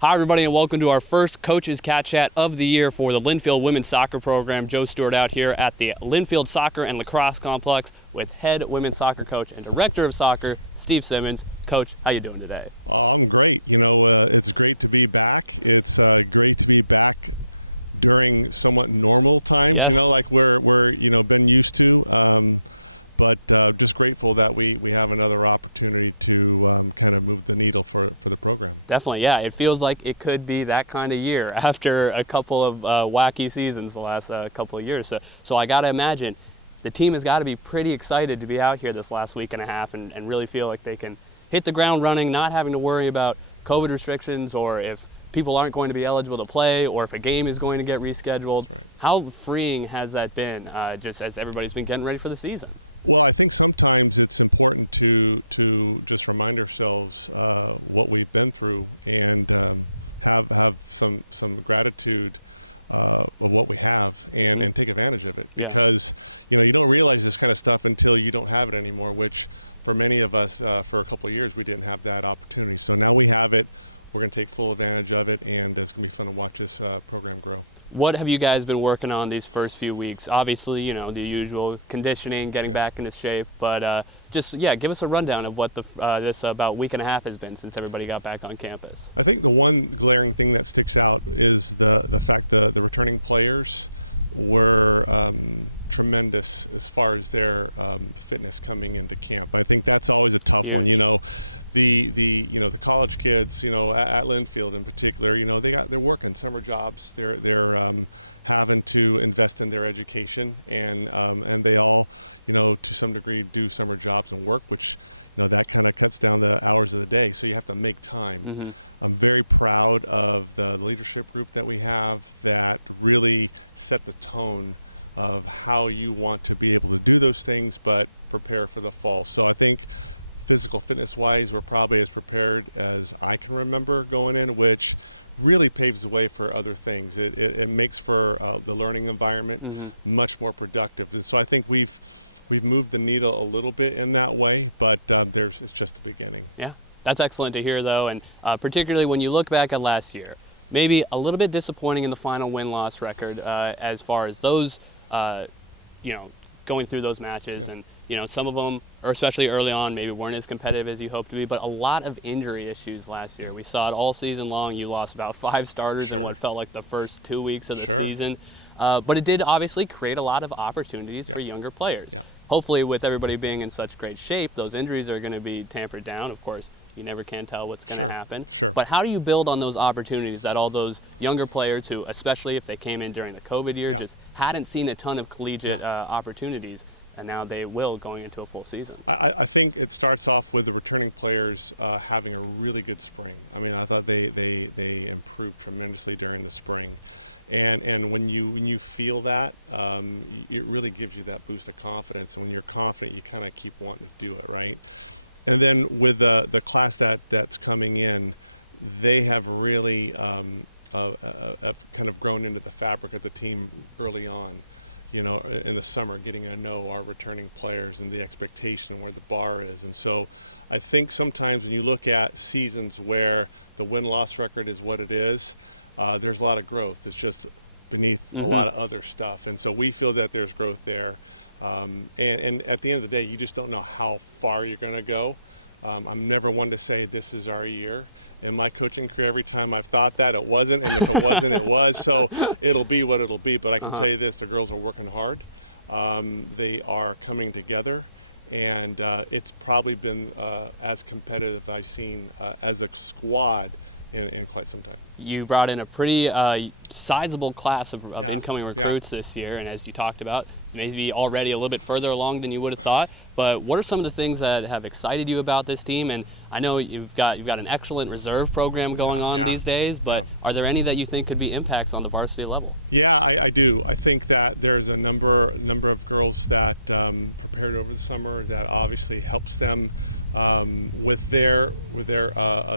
Hi, everybody, and welcome to our first Coaches CatChat of the year for the Linfield Women's Soccer Program. Joe Stuart out here at the Linfield Soccer and Lacrosse Complex with head women's soccer coach and director of soccer, Steve Simmons. Coach, how you doing today? I'm great. It's great to be back. It's great to be back during somewhat normal times. Yes. Like we're been used to. But just grateful that we have another opportunity to kind of move the needle for the program. Definitely, yeah. It feels like it could be that kind of year after a couple of wacky seasons the last couple of years. So I got to imagine the team has got to be pretty excited to be out here this last week and a half and really feel like they can hit the ground running, not having to worry about COVID restrictions or if people aren't going to be eligible to play or if a game is going to get rescheduled. How freeing has that been just as everybody's been getting ready for the season? Well, I think sometimes it's important to just remind ourselves what we've been through and have some gratitude of what we have and take advantage of it. Yeah. Because you don't realize this kind of stuff until you don't have it anymore. Which for many of us, for a couple of years, we didn't have that opportunity. So now we have it. We're going to take full advantage of it, and it's going to be fun to watch this program grow. What have you guys been working on these first few weeks? Obviously, the usual conditioning, getting back into shape, but give us a rundown of what this about week and a half has been since everybody got back on campus. I think the one glaring thing that sticks out is the fact that the returning players were tremendous as far as their fitness coming into camp. I think that's always a tough Huge. one. The college kids, at Linfield in particular, they're working summer jobs. They're having to invest in their education, and they all, to some degree, do summer jobs and work, which that kind of cuts down the hours of the day. So you have to make time. I'm very proud of the leadership group that we have that really set the tone of how you want to be able to do those things, but prepare for the fall. So I think physical fitness-wise, we're probably as prepared as I can remember going in, which really paves the way for other things. It makes for the learning environment much more productive. So I think we've moved the needle a little bit in that way, but it's just the beginning. Yeah, that's excellent to hear, though, and particularly when you look back at last year, maybe a little bit disappointing in the final win-loss record as far as those, going through those matches, and some of them, or especially early on, maybe weren't as competitive as you hoped to be, but a lot of injury issues last year. We saw it all season long. You lost about 5 starters in what felt like the first 2 weeks of the season, but it did obviously create a lot of opportunities for younger players. Hopefully, with everybody being in such great shape, those injuries are going to be tampered down. Of course, you never can tell what's going to happen. But how do you build on those opportunities that all those younger players who, especially if they came in during the COVID year, just hadn't seen a ton of collegiate opportunities, and now they will going into a full season? I think it starts off with the returning players having a really good spring. I mean, I thought they improved tremendously during the spring. And when you feel that, it really gives you that boost of confidence. And when you're confident, you kind of keep wanting to do it, right? And then with the class that's coming in, they have really kind of grown into the fabric of the team early on. In the summer, getting to know our returning players and the expectation where the bar is. And so I think sometimes when you look at seasons where the win-loss record is what it is, there's a lot of growth. It's just beneath a lot of other stuff. And so we feel that there's growth there. And at the end of the day, you just don't know how far you're going to go. I'm never one to say this is our year. In my coaching career, every time I've thought that, it wasn't, and if it wasn't, it was. So it'll be what it'll be. But I can tell you this, the girls are working hard. They are coming together, and it's probably been as competitive as I've seen as a squad in quite some time. You brought in a pretty sizable class of incoming recruits this year, and as you talked about, it's maybe already a little bit further along than you would have thought. But what are some of the things that have excited you about this team? And I know you've got an excellent reserve program going on these days, but are there any that you think could be impacts on the varsity level? Yeah, I do. I think that there's a number of girls that prepared over the summer that obviously helps them with their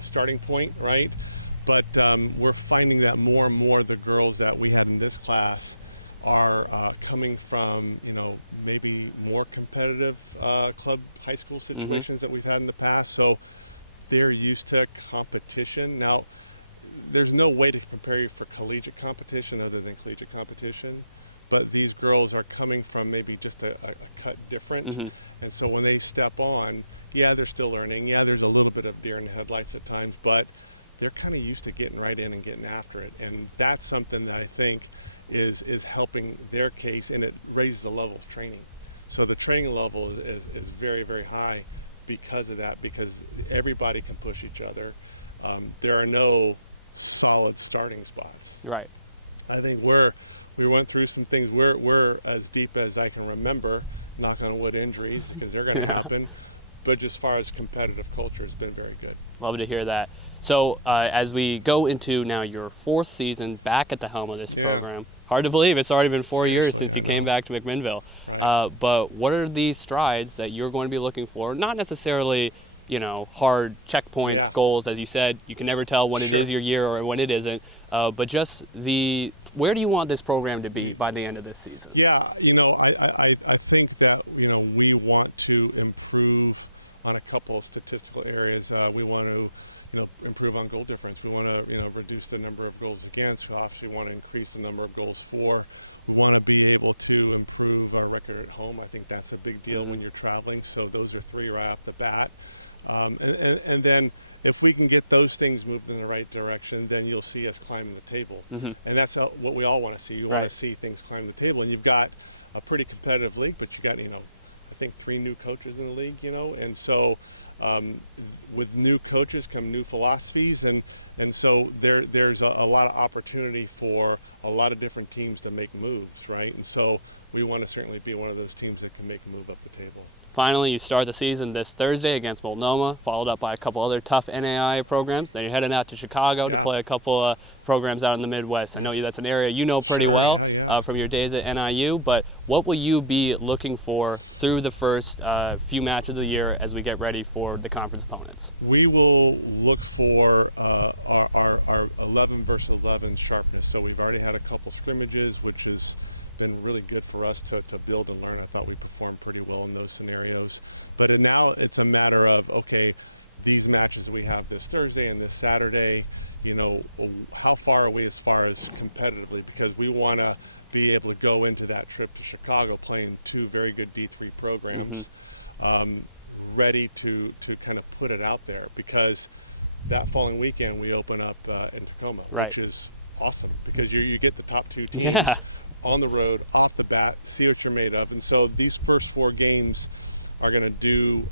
starting point, right? But we're finding that more and more the girls that we had in this class are coming from, maybe more competitive club high school situations that we've had in the past. So they're used to competition. Now, there's no way to compare you for collegiate competition other than collegiate competition, but these girls are coming from maybe just a cut different, and so when they step on, yeah, they're still learning. Yeah, there's a little bit of deer in the headlights at times, but they're kind of used to getting right in and getting after it, and that's something that I think is helping their case, and it raises the level of training. So the training level is very, very high because of that, because everybody can push each other. There are no solid starting spots. Right. I think we went through some things. We're as deep as I can remember, knock on wood, injuries, because they're going to happen. But just as far as competitive culture, it's been very good. Love to hear that. So as we go into now your 4th season back at the helm of this program, hard to believe it's already been 4 years since you came back to McMinnville. But what are the strides that you're going to be looking for? Not necessarily, hard checkpoints, goals, as you said. You can never tell when it is your year or when it isn't. But just where do you want this program to be by the end of this season? Yeah, I think that, we want to improve on a couple of statistical areas. We want to, improve on goal difference. We want to, reduce the number of goals against. We obviously want to increase the number of goals for. We want to be able to improve our record at home. I think that's a big deal when you're traveling. So those are 3 right off the bat. And then if we can get those things moved in the right direction, then you'll see us climbing the table. And that's what we all want to see. You want to see things climb the table. And you've got a pretty competitive league, but you got, I think 3 new coaches in the league, and so with new coaches come new philosophies, and so there's a lot of opportunity for a lot of different teams to make moves, right? And so we want to certainly be one of those teams that can make a move up the table. Finally, you start the season this Thursday against Multnomah, followed up by a couple other tough NAIA programs. Then you're heading out to Chicago to play a couple programs out in the Midwest. I know that's an area you know pretty well from your days at NIU, but what will you be looking for through the first few matches of the year as we get ready for the conference opponents? We will look for our 11 versus 11 sharpness. So we've already had a couple scrimmages, which has been really good for us to build and learn. I thought we performed pretty well in those scenarios. But now it's a matter of, okay, these matches we have this Thursday and this Saturday, how far are we as far as competitively? Because we want to be able to go into that trip to Chicago playing 2 very good D3 programs, ready to kind of put it out there. Because that following weekend we open up in Tacoma, which is awesome, because you get the top 2 teams on the road, off the bat, see what you're made of. And so these first 4 games are going to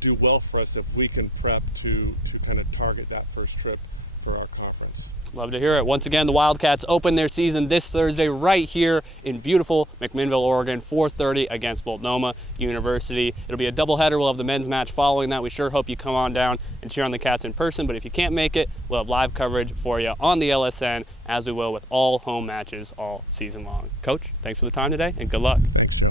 do well for us if we can prep to kind of target that first trip for our conference. Love to hear it. Once again, the Wildcats open their season this Thursday right here in beautiful McMinnville, Oregon, 4:30 against Multnomah University. It'll be a doubleheader. We'll have the men's match following that. We sure hope you come on down and cheer on the Cats in person, but if you can't make it, we'll have live coverage for you on the LSN, as we will with all home matches all season long. Coach, thanks for the time today, and good luck. Thanks, Joe.